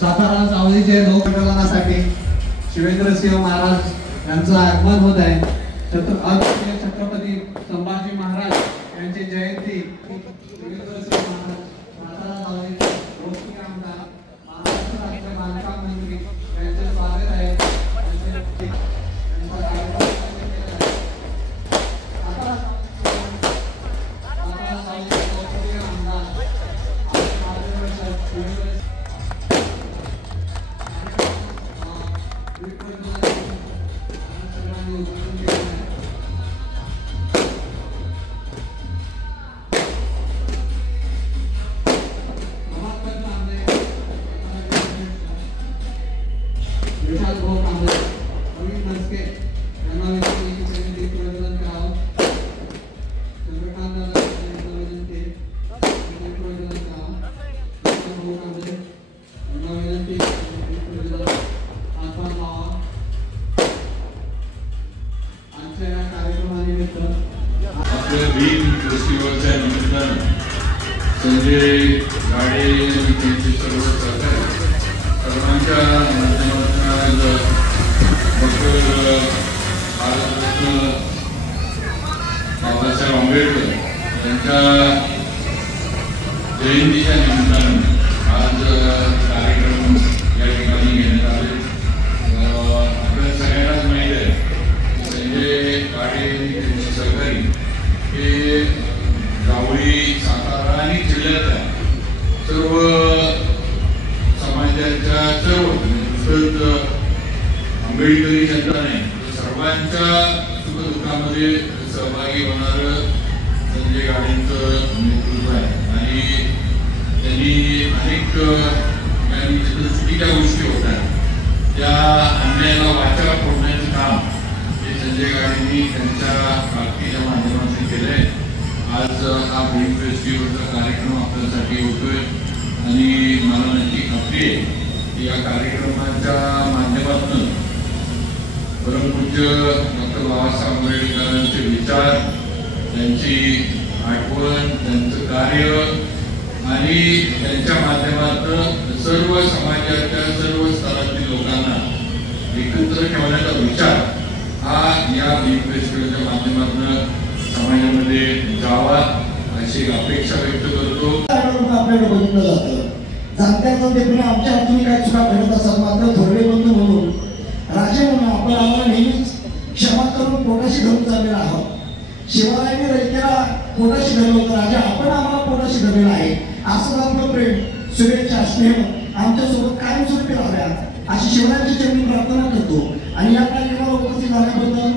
सातारा सावलीचे लोककलासाठी शिवेंद्रसिंह महाराज यांचं आगमन होत आहे। छत्रपती संभाजी महाराज यांची जयंती शिवेंद्रसिंह महाराज सातारा सावलीचे लोकप्रिय आमदार महाराष्ट्र राज्य बांधकाम मंत्री यांचे स्वागत आहे। संजय गाडे यांचे सर्व सहकारी सर्वांच्या माध्यमातून डॉक्टर भारतरत्न बाबासाहेब आंबेडकर यांच्या जयंतीच्या निमित्तानं आज कार्यक्रम या ठिकाणी घेण्यात आले। आपल्याला सगळ्यांनाच माहीत आहे संजय गाडे यांचे सहकारी हे जावळी सातारा आणि जिल्ह्यातल्या सर्व समाजाच्या सर्व आंबेडकरी जनताने सर्वांच्या सुखदुःखामध्ये सहभागी होणारं संजय गाडेंचं नेतृत्व आहे आणि त्यांनी अनेक चुकीच्या गोष्टी होत्या त्या अन्यायाला वाचा फोडण्याचं काम हे संजय गाडेंनी त्यांच्या भक्तीच्या माध्यमातून केलंय। आज हा फिल्म फेस्टिवलचा कार्यक्रम आपल्यासाठी होतोय आणि मला नक्की खात्री आहे की या कार्यक्रमाच्या माध्यमातून परमपूज्य डॉक्टर बाबासाहेब आंबेडकरांचे विचार, त्यांची आठवण, त्यांचं कार्य आणि त्यांच्या माध्यमातून सर्व समाजाच्या सर्व स्तरातील लोकांना एकत्र ठेवण्याचा विचार हा या फिल्म फेस्टिवलच्या माध्यमातून समाजामध्ये जावा अशी अपेक्षा व्यक्त करतो। आपल्याला बघितलं जातं जाणत्याचं देखील आमच्या हातून काही चुका घडत असतात, मात्र थोरले बंधू म्हणून राजे म्हणून आपण आम्हाला नेहमीच क्षमा करून पोटाशी धरून चाललेला आहोत। शिवरायांनी रयतेला पोटाशी धरलं होतं, राजा आपण आम्हाला पोटाशी धरलेलं आहे। असं आपलं प्रेम, शुभेच्छा, स्नेह आमच्यासोबत कायमस्वरूपी राहाव्या अशी शिवरायांची चरणी प्रार्थना करतो आणि या कार्यक्रमाला उपस्थित झाल्याबद्दल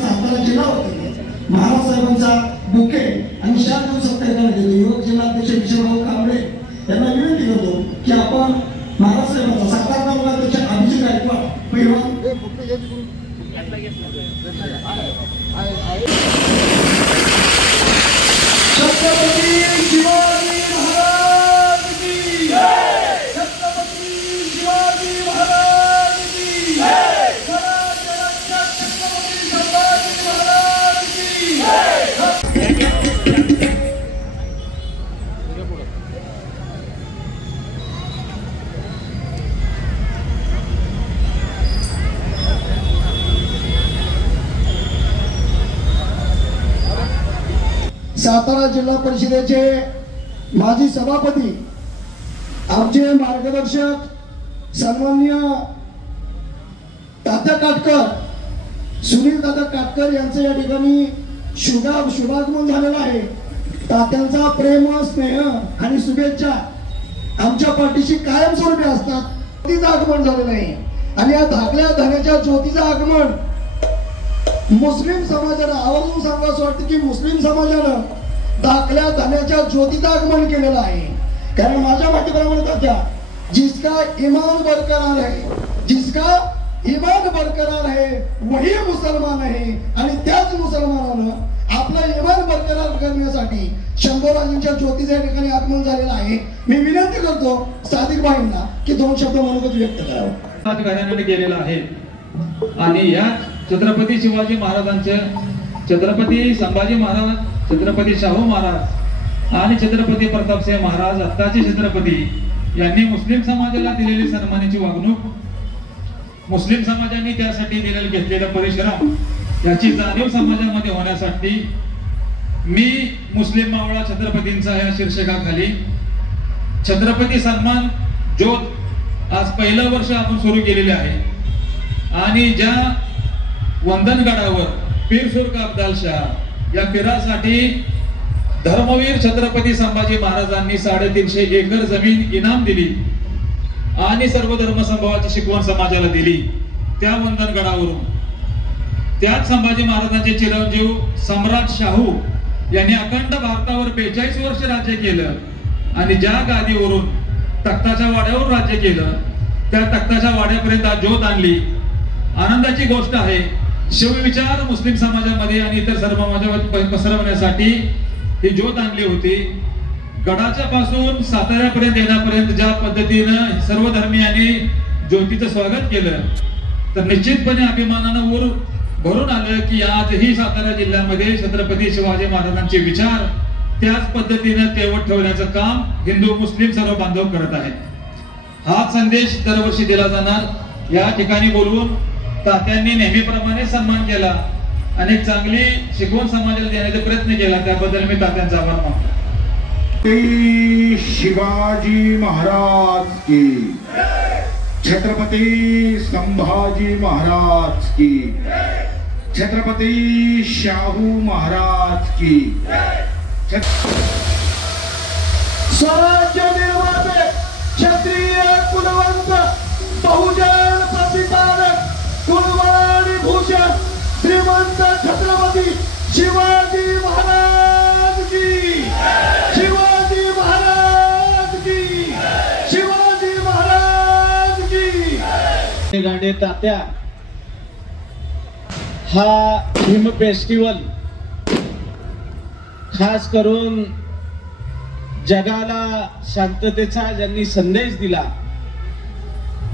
सातारा जिल्हा महाराज साहेबांचा बुके आणि शाल देऊन सत्कार करण्यात येतो। युवक जिल्हाध्यक्ष विजयभाऊ कांबळे यांना विनंती करतो की आपण महाराज साहेबांचा सातारा तालुक्याध्यक्ष अभिजित गायकवाड पैलवान छत्रपती शिवाजी महाराज की जय, छत्रपती शिवाजी महाराज की जय, सातारा जिल्हा परिषदेचे माजी सभापती आमचे मार्गदर्शक सन्माननीय तात्या काटकर, सुनील दादा काटकर यांचे या ठिकाणी शुभागमन झालेलं आहे। तात्यांचा प्रेम, स्नेह आणि शुभेच्छा आमच्या पाठीशी कायमस्वरूपी असतात। ज्योतीचं आगमन झालेलं आहे आणि या धाकल्या धन्याच्या ज्योतीचं आगमन मुस्लिम समाजाला आवर्जून सांगावं वाटतं की मुस्लिम समाजानं धाकल्या धन्याच्या ज्योतीचं आगमन केलेलं आहे। कारण माझ्या माहितीप्रमाणे तात्या जिसका ईमान बरकरार है, जिसका ईमान बरकरार है वही मुसलमान आहे आणि त्याच मुसलमानानं आपला इमान बरकरार करण्यासाठी शंभूराजांच्या ज्योतीच्या ठिकाणी आगमन झालेलं आहे. मी विनंती करतो सादिक भाईंना की 2 शब्द मनोगत व्यक्त करावं. घराण्याने केलेला आहे आणि या छत्रपती शिवाजी महाराजांचे, छत्रपती संभाजी महाराज, छत्रपती शाहू महाराज आणि छत्रपती प्रतापसिंह महाराज आत्ताचे छत्रपती यांनी मुस्लिम समाजाला दिलेली सन्मानाची वागणूक, मुस्लिम समाजाने त्यासाठी दिलेलं घेतलेला परिश्रम याची जाणीव समाजामध्ये होण्यासाठी मी मुस्लिम मावळा छत्रपतींचा या शीर्षकाखाली छत्रपती सन्मान ज्योत आज पहिलं वर्ष आपण सुरू केलेले आहे आणि ज्या वंदनगडावर पीरसुर का अब्दालशाह या पीरासाठी धर्मवीर छत्रपती संभाजी महाराजांनी 350 एकर जमीन इनाम दिली आणि सर्व धर्म समभावाची शिकवण समाजाला दिली. त्या वंदनगडावरून त्याच संभाजी महाराजांचे चिरंजीव सम्राट शाहू यांनी अखंड भारतावर 42 वर्ष राज्य केलं आणि ज्या गादीवरून तख्ताच्या वाड्यावर राज्य केलं त्या तख्ताच्या वाड्यापर्यंत आज ज्योत आणली. आनंदाची गोष्ट आहे. शिवविचार मुस्लिम समाजामध्ये आणि इतर समाजामध्ये पसरवण्यासाठी ही ज्योत आणली होती. गडाच्या पासून साताऱ्यापर्यंत येण्यापर्यंत ज्या पद्धतीनं सर्व धर्मीयांनी ज्योतीचं स्वागत केलं तर निश्चितपणे अभिमानानं वर भरून आलं की आजही सातारा जिल्ह्यामध्ये छत्रपती शिवाजी महाराजांचे विचार त्याच पद्धतीनं तेवत ठेवण्याचं काम हिंदू मुस्लिम सर्व बांधव करत आहेत. हा संदेश दरवर्षी दिला जाणार. या ठिकाणी बोलवून तात्यांनी नेहमीप्रमाणे सन्मान केला आणि चांगली शिकवण समाजाला देण्याचा प्रयत्न केला. त्याबद्दल मी तात्यांचा आभार मानतो. शिवाजी महाराज की, छत्रपती संभाजी महाराज की, छत्रपती शाहू महाराज की. स्वराज्य निर्माते, क्षत्रिय कुलवंत, बहुजन प्रतिपादक, कुलवाणी भूषण श्रीमंत छत्रपती शिवाजी महाराज की, शिवाजी महाराज की, शिवाजी महाराज की. गांडे तात्या हा भीम फेस्टिवल खास करून जगाला शांततेचा ज्यांनी संदेश दिला,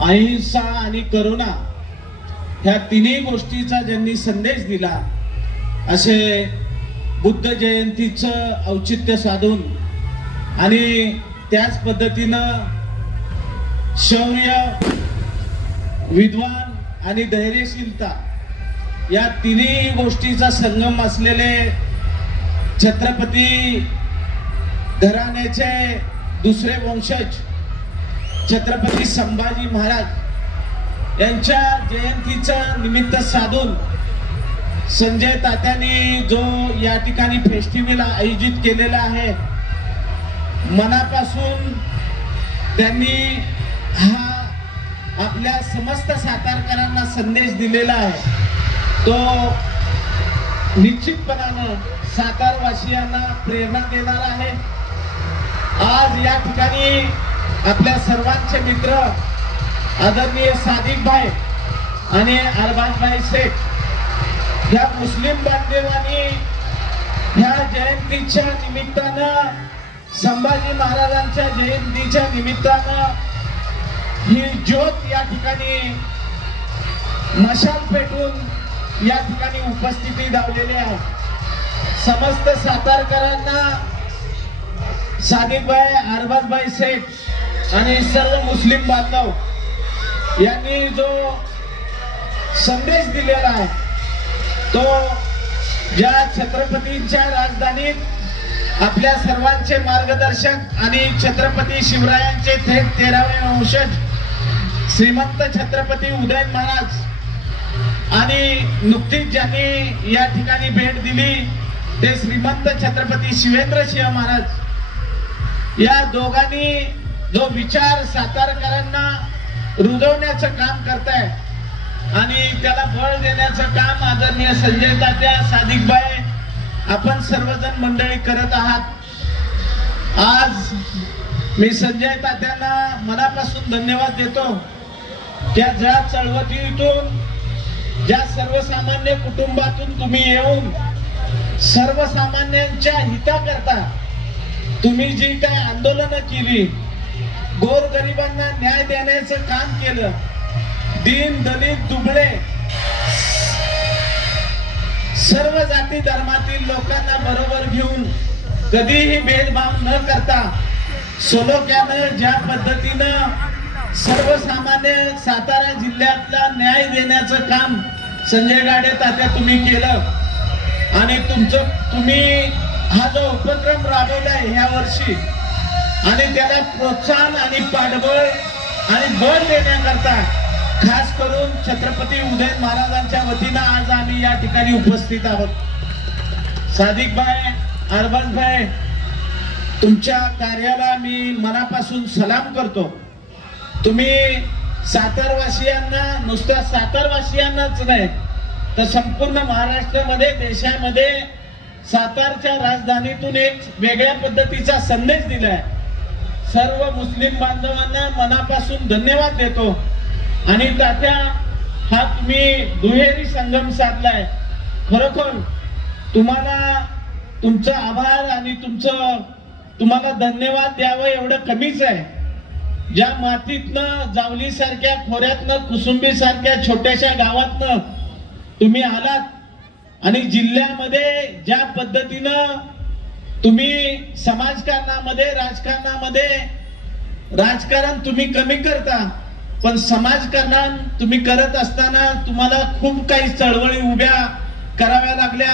अहिंसा आणि करुणा ह्या तिन्ही गोष्टीचा ज्यांनी संदेश दिला, असे बुद्ध जयंतीचं औचित्य साधून आणि त्याच पद्धतीनं शौर्य, विद्वान आणि धैर्यशीलता या तिन्ही गोष्टीचा संगम असलेले छत्रपती घराण्याचे दुसरे वंशज छत्रपती संभाजी महाराज यांच्या जयंतीचं निमित्त साधून संजय तात्यांनी जो या ठिकाणी फेस्टिवल आयोजित केलेला आहे, मनापासून त्यांनी हा आपल्या समस्त सातारकरांना संदेश दिलेला आहे. तो निश्चितपणानं सातारवासियांना प्रेरणा देणार आहे. आज या ठिकाणी आपल्या सर्वांचे मित्र आदरणीय सादिक भाई आणि अरबाज भाई शेख या मुस्लिम बांधवांनी ह्या जयंतीच्या निमित्तानं, संभाजी महाराजांच्या जयंतीच्या निमित्तानं ही ज्योत या ठिकाणी मशाल पेटून या ठिकाणी उपस्थिती लावलेली आहे. समस्त सातारकरांना सादिकभाई, अरबाजभाई शेख आणि सर्व मुस्लिम बांधव यांनी जो संदेश दिलेला आहे तो ज्या छत्रपतींच्या राजधानीत आपल्या सर्वांचे मार्गदर्शक आणि छत्रपती शिवरायांचे थेट 13वे वंशज श्रीमंत छत्रपती उदय महाराज आणि नुकतीच ज्यांनी या ठिकाणी भेट दिली ते श्रीमंत छत्रपती शिवेंद्रसिंह महाराज या दोघांनी जो विचार सातारकरांना रुजवण्याचं काम करताय आणि त्याला बळ देण्याचं काम आदरणीय संजय तात्या, सादिकभाई, आपण सर्वजण मंडळी करत आहात. आज मी संजय तात्यांना मनापासून धन्यवाद देतो. त्या ज्या चळवळीतून, ज्या सर्वसामान्य कुटुंबातून तुम्ही येऊन सर्वसामान्यांच्या हिताकरता तुम्ही जी काय आंदोलनं केली, गोरगरिबांना न्याय देण्याचं काम केलं, दीन दलित दुबळे सर्व जाती धर्मातील लोकांना बरोबर घेऊन कधीही भेदभाव न करता सलोख्यानं ज्या पद्धतीनं सर्वसामान्य सातारा जिल्ह्यातला न्याय देण्याचं काम संजय गाडे तात्या तुम्ही केलं आणि तुम्ही हा जो उपक्रम राबवलाय ह्या वर्षी आणि त्याला प्रोत्साहन आणि पाठबळ आणि बळ देण्याकरता खास करून छत्रपती उदय महाराजांच्या वतीनं आज आम्ही या ठिकाणी उपस्थित आहोत। सादिक भाई, अरबाज भाई, तुमच्या कार्याला मी मनापासून सलाम करतो। तुम्ही सातारवासियांना, नुसत्या सातारवासियांनाच नाही तर संपूर्ण महाराष्ट्रामध्ये, देशामध्ये सातारच्या राजधानीतून एक वेगळ्या पद्धतीचा संदेश दिलाय। सर्व मुस्लिम बांधवांना मनापासून धन्यवाद देतो आणि तात्या हा तुम्ही दुहेरी संगम साधलाय। खरोखर तुम्हाला तुमचा आभार आणि तुम्हाला धन्यवाद द्यावं एवढं कमीच आहे। ज्या मातीतनं, जावली सारख्या खोऱ्यातनं, कुसुंबी सारख्या छोट्याशा गावातनं तुम्ही आलात आणि जिल्ह्यामध्ये ज्या पद्धतीनं तुम्ही समाजकारणामध्ये, राजकारण तुम्ही कमी करता, पण समाजकारण तुम्ही करत असताना तुम्हाला खूप काही चळवळी उभ्या कराव्या लागल्या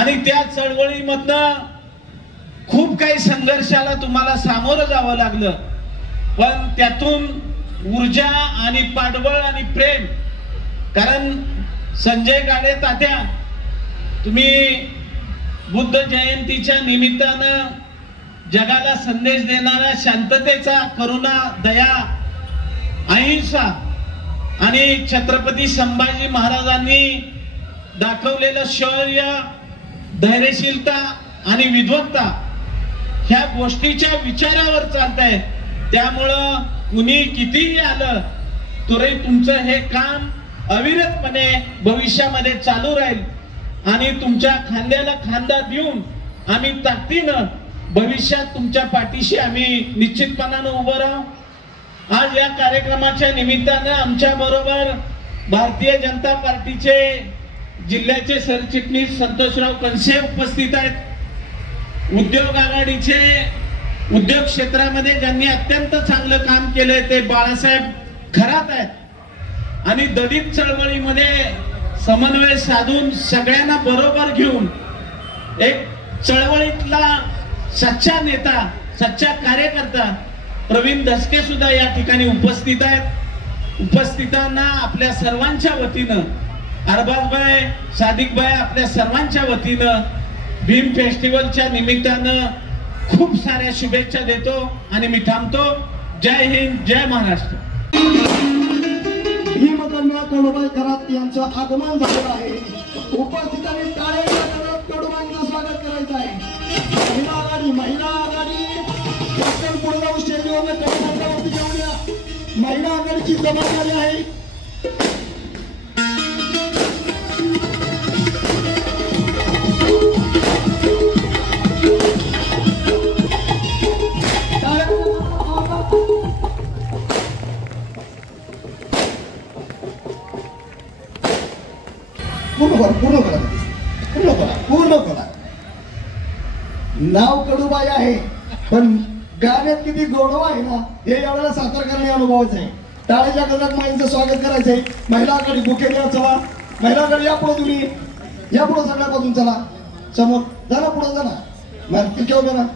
आणि त्या चळवळीमधनं खूप काही संघर्षाला तुम्हाला सामोरं जावं लागलं, पण त्यातून ऊर्जा आणि पाठबळ आणि प्रेम, कारण संजय गाडे तात्या तुम्ही बुद्ध जयंतीच्या निमित्तानं जगाला संदेश देणारा शांततेचा, करुणा, दया, अहिंसा आणि छत्रपती संभाजी महाराजांनी दाखवलेलं शौर्य, धैर्यशीलता आणि विद्वत्ता ह्या गोष्टीच्या विचारावर चालताय। त्यामुळं कुणी कितीही आलं तरी तुमचं हे काम अविरतपणे भविष्यामध्ये चालू राहील आणि तुमच्या खांद्याला खांदा देऊन आम्ही ताकदीनं भविष्यात तुमच्या पाठीशी आम्ही निश्चितपणानं उभं राहू। आज या कार्यक्रमाच्या निमित्तानं आमच्या बरोबर भारतीय जनता पार्टीचे जिल्ह्याचे सरचिटणीस संतोषराव कणसे उपस्थित आहेत। उद्योग आघाडीचे उद्योग क्षेत्रामध्ये ज्यांनी अत्यंत चांगलं काम केलंय ते बाळासाहेब खरात आहेत आणि दलित चळवळीमध्ये समन्वय साधून सगळ्यांना बरोबर घेऊन एक चळवळीतला सच्चा नेता, सच्चा कार्यकर्ता प्रवीण दसके सुद्धा या ठिकाणी उपस्थित आहेत। उपस्थितांना आपल्या सर्वांच्या वतीनं, अरबाज भाई, सादिक भाई, आपल्या सर्वांच्या वतीनं भीम फेस्टिवलच्या निमित्तानं खूप साऱ्या शुभेच्छा देतो आणि मी थांबतो। जय हिंद, जय महाराष्ट्र। भीमकन्या कडूबाई खरात यांचं आगमन झालेलं आहे। उपस्थितांनी टाळ्यांच्या गजरात कडूबाईंचं स्वागत करायचं आहे। महिला आघाडी पुढे जाऊ, स्टेजवर कडूबाईंवरती घेऊया। महिला आघाडीची जबाबदारी आहे। पूर्ण करा। नाव कडूबाई आहे पण गाण्यात किती गोडवा आहे ना हे यावेळेला सातारकरांनी अनुभवायचं आहे। टाळ्याच्या गजरात माईंचं स्वागत करायचंय। महिला आघाडी बुके द्या, चला महिला आघाडी या पुढे, तुम्ही या पुढे सगळ्या बाजून चला, समोर जा, पुढे जा ना।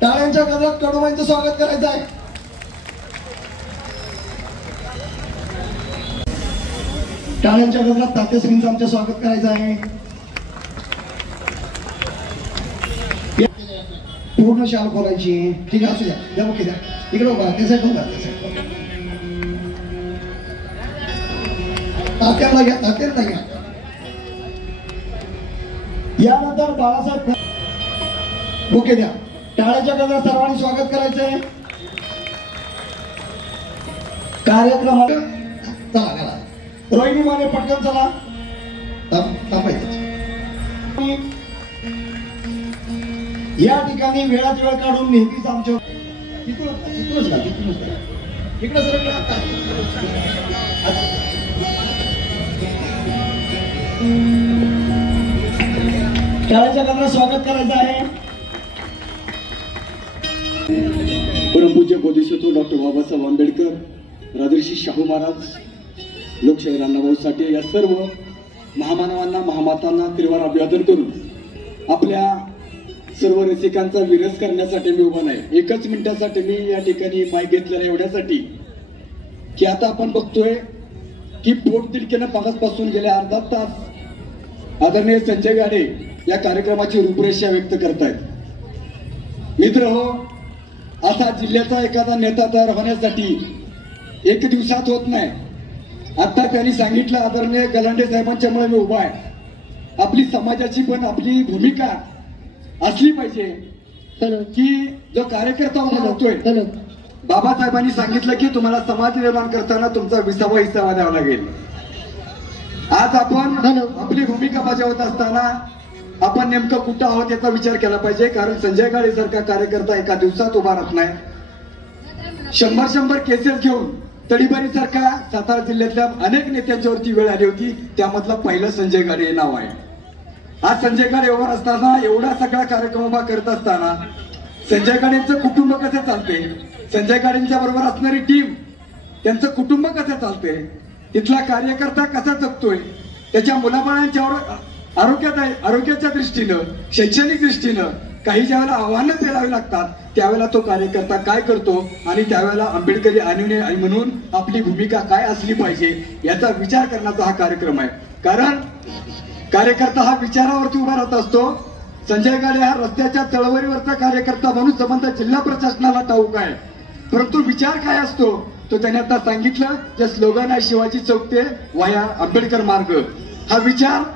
टाळ्यांच्या गजरात कडूबाईंचं स्वागत करायचं आहे। टाळ्यांच्या गजरात तात्याश्रींचं आमचं स्वागत करायचं आहे। पूर्ण शाल खोलायची, ठीक आहे, असू द्या, द्या बुके द्या, इकडे उभा, त्याचा ठेवून तात्याला घ्या, तात्याला घ्या। यानंतर बाळासाहेब बुके द्या। टाळ्याच्या गजरात सर्वांनी स्वागत करायचंय। कार्यक्रमात चला, रोहिणी माने पटकन चला, थांबायचं। या ठिकाणी वेळात वेळ काढून नेहमीच आमच्या तिथूनच का इकडे सर शाळेच्या त्यांना स्वागत करायचं आहे. परमपूज्य बोधिसत्व डॉक्टर बाबासाहेब आंबेडकर, राजर्षी शाहू महाराज, लोकशाहीर अण्णाभाऊ साठे या सर्व महामानवांना महामातांना त्रिवार अभिवादन करून आपल्या सर्व रसिकांचा विरस करण्यासाठी मी उभा नाही. एकच मिनिटासाठी मी या ठिकाणी माईक घेतलेला एवढ्यासाठी की आता आपण बघतोय की पोटतिडकीनं पासून गेल्या अर्धा तास आदरणीय संजय गाडे या कार्यक्रमाची रूपरेषा व्यक्त करतायत. मित्र हो, असा जिल्ह्याचा एखादा नेता तयार होण्यासाठी एक दिवसात होत नाही. आता त्यांनी सांगितलं, आदरणीय गलांडे साहेबांच्यामुळे मी उभा आहे. आपली समाजाची पण आपली भूमिका असली पाहिजे की जो कार्यकर्ता उभा राहतोय. बाबासाहेबांनी सांगितलं की तुम्हाला समाज निर्माण करताना तुमचा 20वा हिस्सा द्यावा लागेल. आज आपण आपली भूमिका बजावत असताना आपण नेमकं कुठं आहोत याचा विचार केला पाहिजे. कारण संजय गाडे सारखा कार्यकर्ता एका दिवसात उभा राहत नाही. 100 केसेस घेऊन तडीपारी सारखा सातारा जिल्ह्यातल्या अनेक नेत्यांच्यावरती वेळ आली होती. त्यामधलं पहिलं संजय गाडे नाव आहे. आज संजय गाडे उभा असताना, एवढा सगळा कार्यक्रम उभा करत असताना संजय गाडेंचं कुटुंब कसं चालते, संजय गाडेंच्या बरोबर असणारी टीम, त्यांचं कुटुंब कसं चालते, तिथला कार्यकर्ता कसा जगतोय, त्याच्या मुलाबाळांच्यावर आरोग्याच्या दृष्टीनं, शैक्षणिक दृष्टीनं काही ज्यावेळेला आव्हानं पेलावी लागतात त्यावेळेला तो कार्यकर्ता काय करतो आणि त्यावेळेला आंबेडकरी अनुयायी म्हणून आपली भूमिका काय असली पाहिजे याचा विचार करण्याचा हा कार्यक्रम आहे. कारण कार्यकर्ता हा विचारावरती उभा राहत असतो. संजय गाडे हा रस्त्याच्या चळवळीवरचा कार्यकर्ता म्हणून संबंध जिल्हा प्रशासनाला ठाऊक आहे. परंतु विचार काय असतो तो त्याने आता सांगितलं. जे स्लोगन आहे शिवाजी चौक ते वाया आंबेडकर मार्ग, हा विचार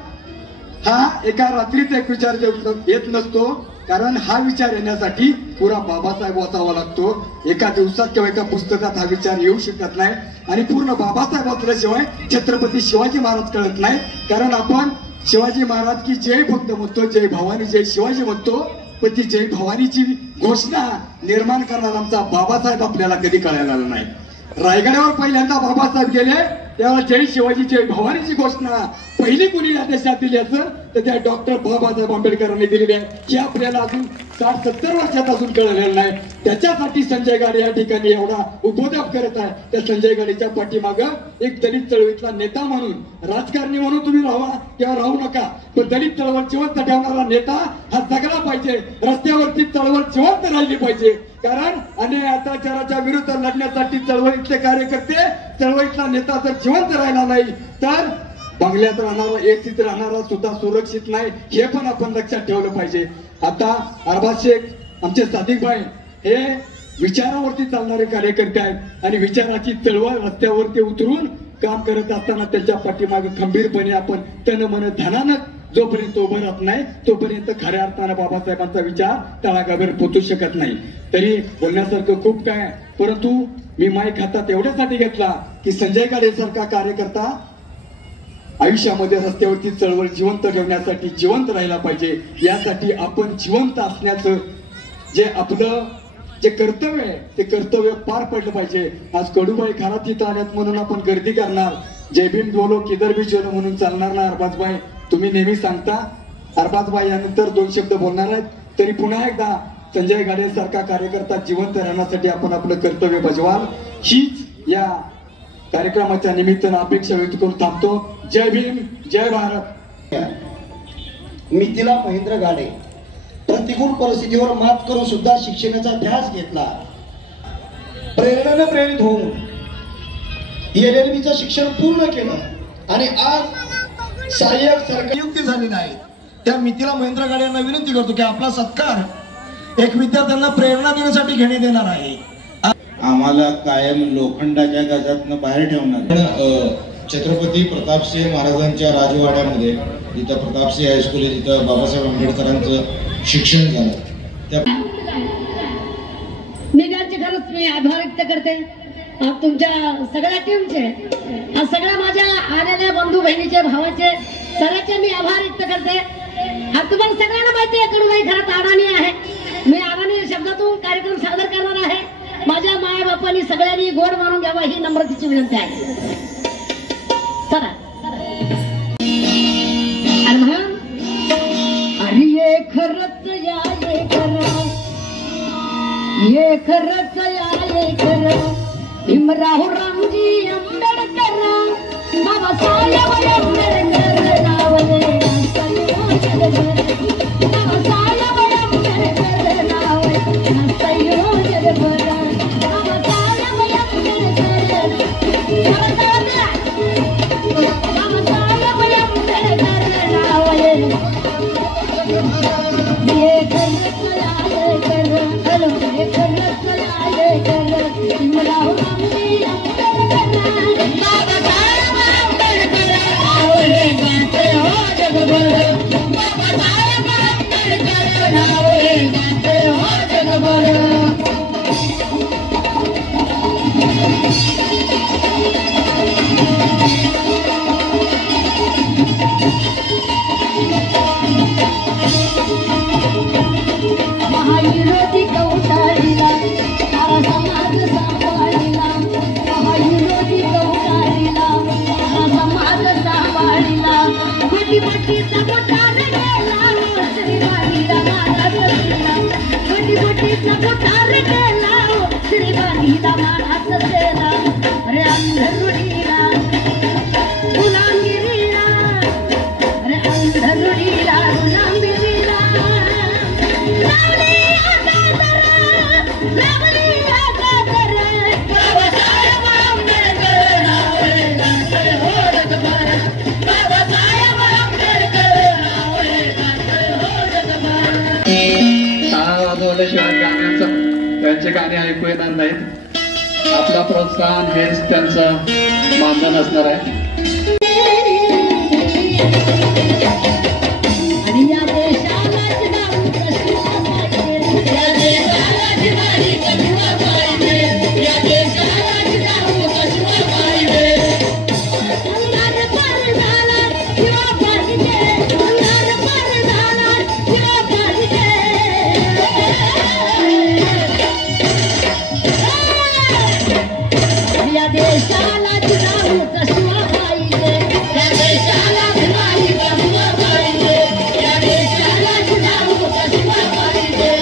हा एका रात्रीत एक विचार येत नसतो. कारण हा विचार येण्यासाठी पुरा बाबासाहेब वाचावा लागतो. एका दिवसात किंवा एका पुस्तकात हा विचार येऊ शकत नाही. आणि पूर्ण बाबासाहेब वाचल्याशिवाय छत्रपती शिवाजी महाराज कळत नाही. कारण आपण शिवाजी महाराज की जय फक्त म्हणतो, जय भवानी जय शिवाजी म्हणतो, पण ती जय भवानीची घोषणा निर्माण करणारा आमचा बाबासाहेब आपल्याला कधी कळायला नाही. रायगडावर पहिल्यांदा बाबासाहेब गेले तेव्हा जय शिवाजी जय भवानीची घोषणा पहिली कुणी या देशात दिली असं तर त्या डॉक्टर बाबासाहेब आंबेडकरांनी दिलेली आहे. हे आपल्याला अजून 60-70 वर्षात अजून कळलेलं नाही. त्याच्यासाठी संजय गाडे या ठिकाणी एवढा उपोद्योग करत आहे. त्या संजय गाडेच्या पाठीमागं एक दलित चळवळीतला नेता म्हणून, राजकारणी म्हणून तुम्ही राहा किंवा राहू नका, पण दलित चळवळ जिवंत ठेवणारा नेता हा जगला पाहिजे. रस्त्यावरती चळवळ जिवंत राहिली पाहिजे. कारण अन्याय अत्याचाराच्या विरुद्ध लढण्यासाठी चळवळीतले कार्यकर्ते, चळवळीतला नेता जर जिवंत राहिला नाही तर बंगल्यात राहणारा, एसीत राहणारा सुद्धा सुरक्षित नाही. हे पण आपण लक्षात ठेवलं पाहिजे. आता अरबाज शेख आमचे सादिक भाई हे विचारावरती चालणारे कार्यकर्ते आहेत आणि विचाराची चळवळ रस्त्यावरती उतरून काम करत असताना त्यांच्या पाठीमागे खंबीरपणे आपण तन मन धनानं जोपर्यंत उभं राहत नाही तोपर्यंत खऱ्या अर्थानं बाबासाहेबांचा विचार तळागाळावर पोचू शकत नाही. तरी बोलण्यासारखं खूप काय, परंतु मी माईक हातात एवढ्यासाठी घेतला की संजय गाडे सारखा कार्यकर्ता आयुष्यामध्ये रस्त्यावरती चळवळ जिवंत ठेवण्यासाठी जिवंत राहिला पाहिजे. यासाठी आपण जिवंत असण्याचं जे आपलं जे कर्तव्य आहे ते कर्तव्य पार पडलं पाहिजे. आज कडूबाई खराब तिथं आल्यात म्हणून आपण गर्दी करणार, जय भीम बोलो किधर भी चलो म्हणून चालणार ना. अरबाजबाई तुम्ही नेहमी सांगता, अरबाजबाई यानंतर 2 शब्द बोलणार आहेत. तरी पुन्हा एकदा संजय गाडे सारखा कार्यकर्ता जिवंत राहण्यासाठी आपण आपलं कर्तव्य बजवाल हीच या कार्यक्रमाच्या निमित्तानं अपेक्षा व्यक्त करून थांबतो. जय भीम, जय भारत. मिथिला महेंद्र गाडे प्रतिकूल परिस्थितीवर मात करून सुद्धा शिक्षणाचा ध्यास घेतला. प्रेरणेने प्रेरित होऊन LLBचं शिक्षण पूर्ण केलं आणि आज सहाय्यक सरकारी नियुक्ती झाली नाही. त्या मिथिला महेंद्र गाडे यांना विनंती करतो की आपला सत्कार एक विद्यार्थ्यांना प्रेरणा देण्यासाठी घेण्यात येणार आहे. आम्हाला कायम लोखंडाच्या गजातनं बाहेर ठेवणार. छत्रपती प्रतापसिंह महाराजांच्या राजवाड्यामध्ये जिथं प्रतापसिंह हायस्कूल आहे जिथं बाबासाहेब आंबेडकरांचं शिक्षण झालं. त्या मी त्यांचे खरंच मी आभार व्यक्त करते तुमच्या सगळ्या टीमचे, सगळ्या माझ्या आलेल्या बंधू बहिणीचे, भावाचे, सगळ्याचे मी आभार व्यक्त करते. आज तुम्हाला सगळ्यांना माहिती आहे कडूबाई घरात अडाणी आहे. मी अडाणी शब्दातून कार्यक्रम सादर करणार आहे. माझ्या माय बापांनी सगळ्यांनी गोड मारून घ्यावा ही नम्रतेची विनंती आहे. चला आणि म्हणून अरे ये खरंच या ये खरं, ये खरंच या ये खरं, भीमराव रामजी आंबेडकर, बाबासाहेब आंबेडकर नावले बाबासाहेब आंबेडकर नावले नाचयो जगभर, बाबासाहेब आंबेडकर ये खरंच या ये खरं, ये खरंच या ये खरं, भीमराव रामजी आंबेडकर, बाबासाहेब आंबेडकर नावले गाजयो जगभर, बाबासाहेब आंबेडकर नावले गाजयो जगभर. महाविरोधी कौटाळीला सारा समाज सांभाळीला, महाविरोधी कौटाळीला सारा समाज सांभाळीला, भटीभटीचा मोठार गेला श्रीवाणीला मानाचा सेला, भटीभटीचा मोठार गेला श्रीवाणीला मानाचा सेला. अरे अंधरुडीला गुलामगिरीला, अरे अंधरुडीला गुलामगिरीला लावली आकातर, लावली आकातर, बाबासाहेब आंबेडकर नावले गाजयो जगभर, बाबासाहेब आंबेडकर नावले गाजयो जगभर. टाळा वाजवल्याशिवाय त्यांचे गाणे ऐकू येणार नाहीत. आपलं प्रोत्साहन हेच त्यांचं मानधन असणार आहे. आणि या देशाला जिजाऊ कशा पाहिजे, या देशाला जिजाऊ कशा पाहिजे, या देशाला जिजाऊ कशा पाहिजे. अंधार पार झाला किंवा पाहिजे, अंधार पार झाला किंवा पाहिजे. या देशाला जिजाऊ कशा पाहिजे, या देशाला जिजाऊ कशा पाहिजे, या देशाला जिजाऊ कशा पाहिजे.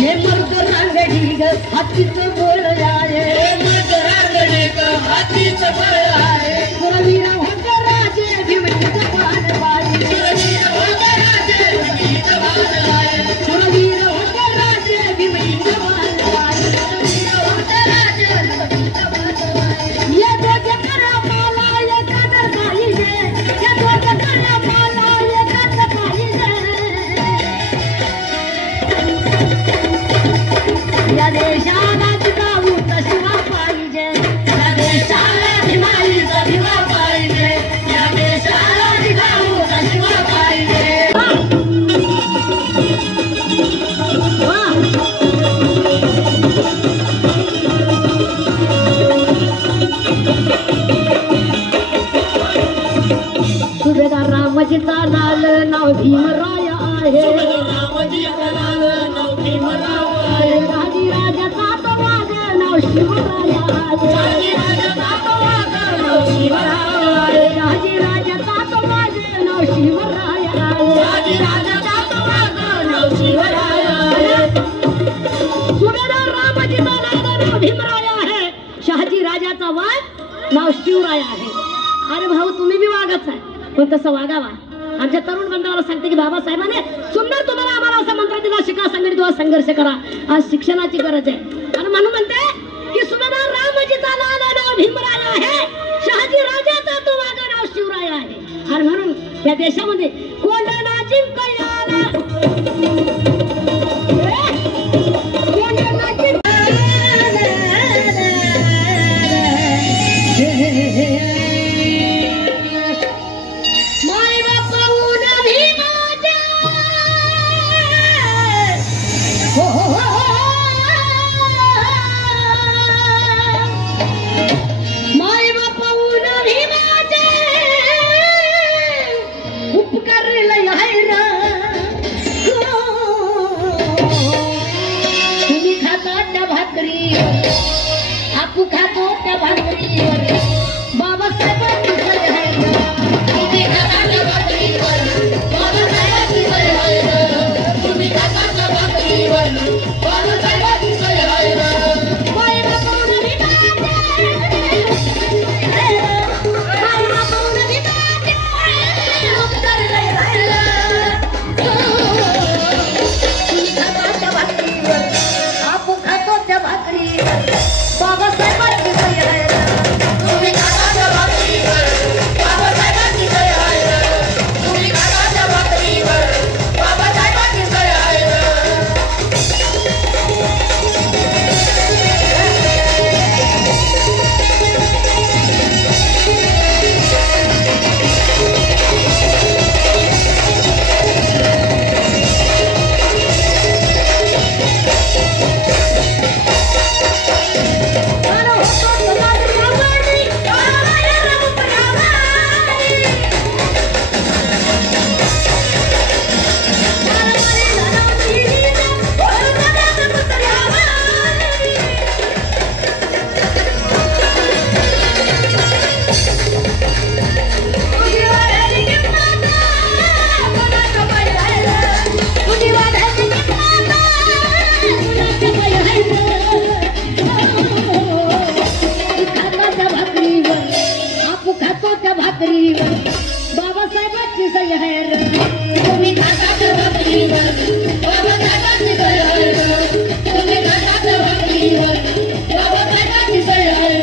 ये मर्द रांगडी ग हातीचं बळ आहे, मर्द रांगडी ग हातीचं बळ आहे. सुरवीर होते राजे भीमजीचं बाण बाई, सुरवीर होते राजे भीमजीचं बाण बाई, सुरवीर होते राजे भीमजीचं बाण बाई, सुरवीर होते राजे भीमजीचं बाण बाई. ये दोघे करा पाला एकाच पाहिजे, ये दोघे करा पाला एकाच पाहिजे. या देशाला जिजाऊ कशा पाहिजे, या देशाला भीमाईचा भिवा पाहिजे, या देशाला जिजाऊ कशा पाहिजे. सुभेदार रामजीचा लाल नाव भीमराय आहे, रामजीचा लाल नाव भीमराव आहे. राजाचा तो माझं नाव शिवराय आहे, राजाचा तो माझं नाव शिवराय आहे, राजाचा तो माझं नाव शिवराय आहे, राजाचा तो माझं नाव शिवराय आहे. सुभेदार रामजीचा लाल नाव भीमराय आहे, शहाजी राजाचा वाघ नाव शिवराय आहे. अरे भाऊ तुम्ही बी वाघच आहे, पण तसं वागावा. आमच्या तरुण बंधवाला सांगते की बाबासाहेबांनी सुंदर तुम्हाला आम्हाला असा मंत्र दिला, शिका संघटित व्हा संघर्ष करा. आज शिक्षणाची गरज आहे आणि म्हणून म्हणते की सुभेदार रामजीचा लाल नाव भीमराय आहे, शहाजी राजाचा तो वाघ नाव शिवराय आहे. आणि म्हणून या देशामध्ये कोंढाणा जिंकला, कोंढाणा माय बापा भीमाच्या आपू खातो त्या भाकरीवर बाबासाहेबांची सय आहे तुम्ही खाता त्या भाकरीवर बाबासाहेबांची सय आहे तुम्ही खाता त्या भाकरीवर बाबासाहेबांची सय आहे बाई बापून विभाते बाई बापून विभाते उत्तर लय राहिलं तुम्ही खाता त्या भाकरीवर आपू खातो त्या भाकरीवर बाबासाहेबांची सय आहे तुम्ही खाता त्या भाकरीवर बाबासाहेबांची सय आहे तुम्ही खाता त्या भाकरीवर बाबासाहेबांची सय आहे भाकरीवर बाबासाहेबांची सय आहे तुम्ही खाता त्या भाकरीवर बाबासाहेबांची सय आहे तुम्ही खाता त्या भाकरीवर बाबासाहेबांची सय आहे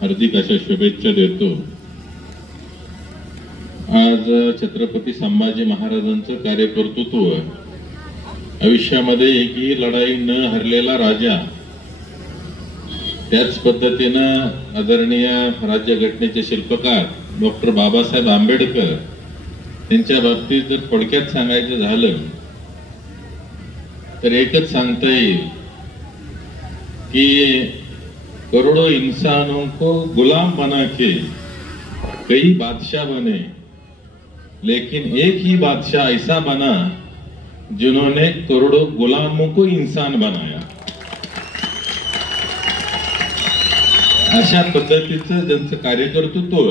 हार्दिक अशा शुभेच्छा देतो। आज छत्रपती संभाजी महाराजांचं कार्यकर्तृत्व आयुष्यामध्ये एकही लढाई न हरलेला राजा, त्याच पद्धतीनं आदरणीय राज्यघटनेचे शिल्पकार डॉक्टर बाबासाहेब आंबेडकर यांच्या बाबतीत जर थोडक्यात सांगायचं झालं तर एकच सांगता येईल की करोड़ों इंसानों को गुलाम बना के कई बादशाह बने, लेकिन एक ही बादशाह ऐसा बना जिन्होंने करोड़ों गुलामों को इंसान बनाया। अशा पद्धतीचं ज्यांचं कार्यकर्तृत्व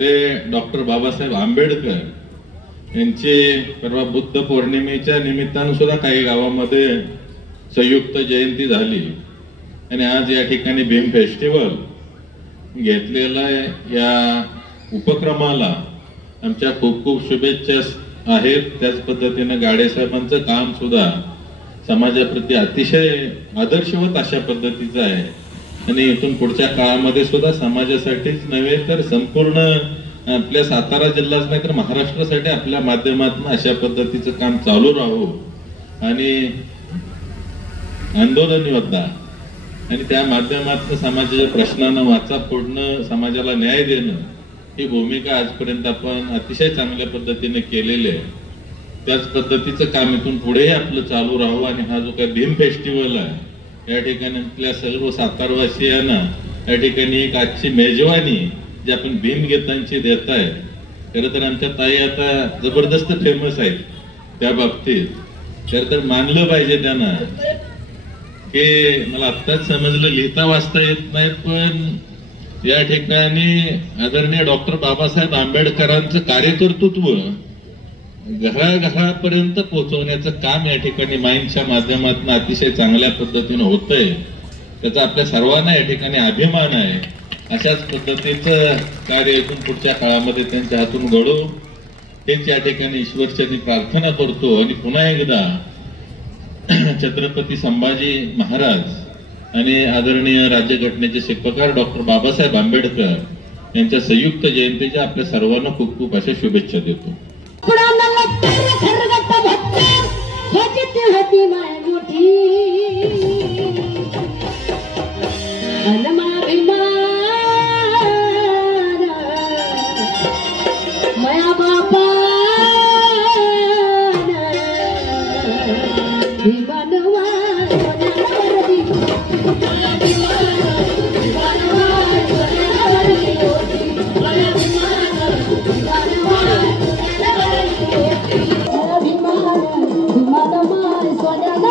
ते डॉक्टर बाबासाहेब आंबेडकर यांचे परवा बुद्ध पौर्णिमेच्या निमित्तानं सुद्धा काही गावामध्ये संयुक्त जयंती झाली आणि आज या ठिकाणी भीम फेस्टिवल घेतलेला या उपक्रमाला आमच्या खूप खूप शुभेच्छा आहेत। त्याच पद्धतीने गाडे साहेबांचं काम सुद्धा समाजाप्रती अतिशय आदर्शवत अशा पद्धतीचं आहे आणि इथून पुढच्या काळामध्ये सुद्धा समाजासाठीच नव्हे तर संपूर्ण आपल्या सातारा जिल्हाच नाही तर महाराष्ट्रासाठी आपल्या माध्यमातून अशा पद्धतीचं काम चालू राहू आणि आंदोलन योद्धा आणि त्या माध्यमातून समाजाच्या प्रश्नांना वाचा फोडणं, समाजाला न्याय देणं ही भूमिका आजपर्यंत आपण अतिशय चांगल्या पद्धतीने केलेली आहे. त्याच पद्धतीचं काम इथून पुढेही आपलं चालू राहू आणि हा जो काही भीम फेस्टिवल आहे या ठिकाणातल्या सर्व सातारवासियांना या ठिकाणी एक आजची मेजवानी जी आपण भीम गीतांची देत आहे. खरं तर आमच्या ताई आता जबरदस्त फेमस आहेत त्या बाबतीत. खरं तर मानलं पाहिजे त्यांना की मला आत्ताच समजलं लिहिता वाचता येत नाही, पण या ठिकाणी आदरणीय डॉक्टर बाबासाहेब आंबेडकरांचं कार्यकर्तृत्व घराघरापर्यंत पोहोचवण्याचं काम या ठिकाणी माईंच्या माध्यमातून अतिशय चांगल्या पद्धतीनं होतंय. त्याचा आपल्या सर्वांना या ठिकाणी अभिमान आहे. अशाच पद्धतीचं कार्य इथून पुढच्या काळामध्ये त्यांच्या हातून घडो हेच या ठिकाणी ईश्वरचरणी प्रार्थना करतो. आणि पुन्हा एकदा छत्रपती संभाजी महाराज आणि आदरणीय राज्यघटनेचे शिल्पकार डॉक्टर बाबासाहेब आंबेडकर यांच्या संयुक्त जयंतीच्या आपल्या सर्वांना खूप खूप अशा शुभेच्छा देतो. Swanya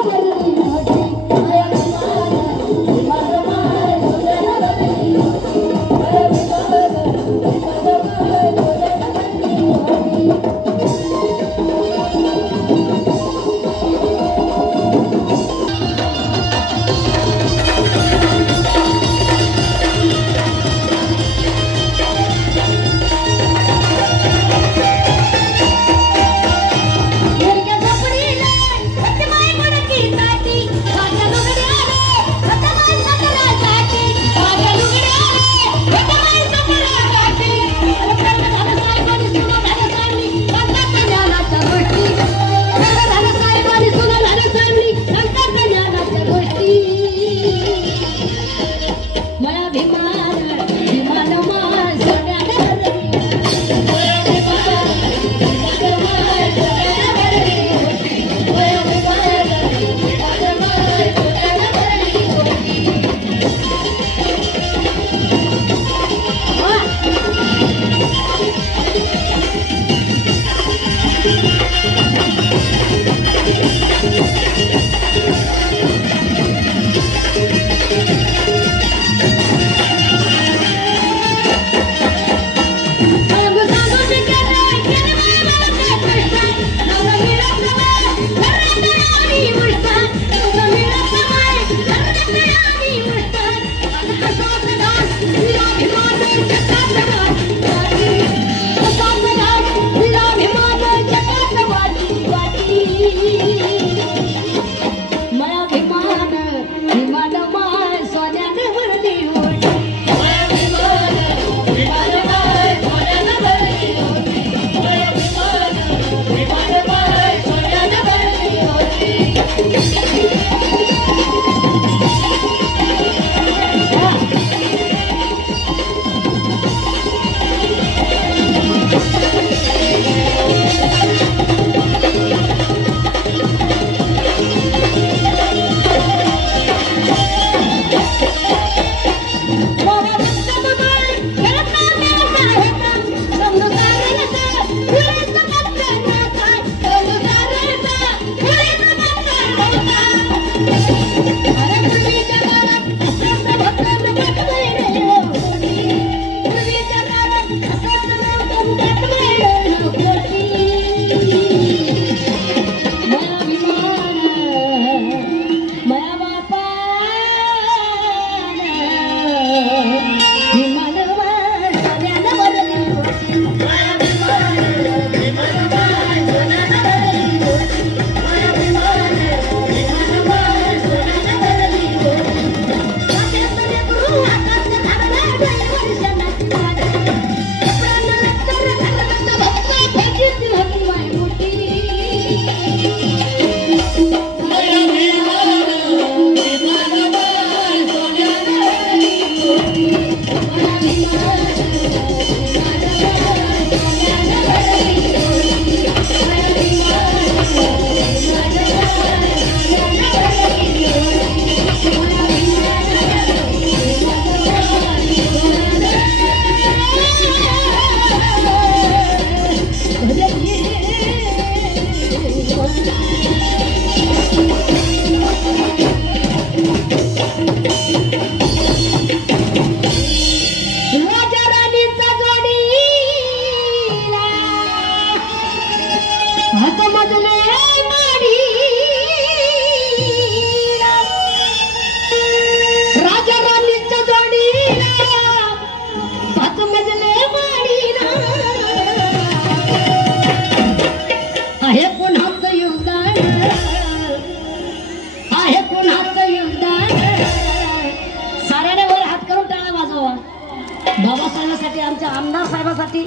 साठी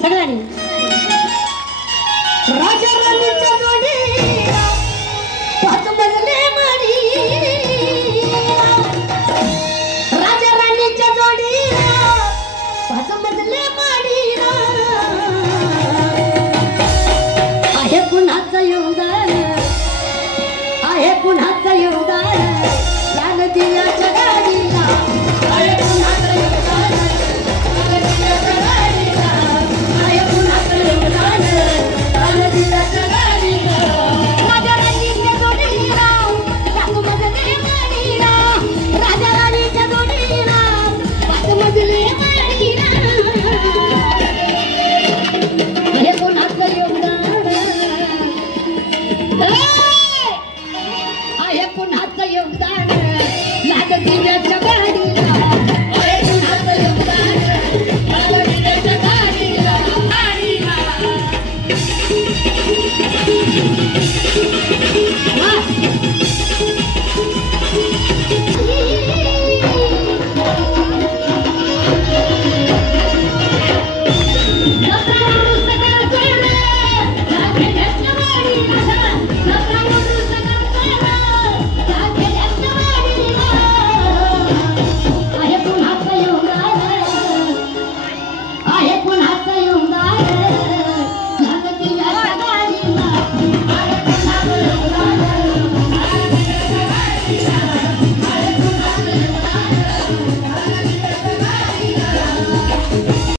सगळ्यांनी राजा राणीच्या जोडी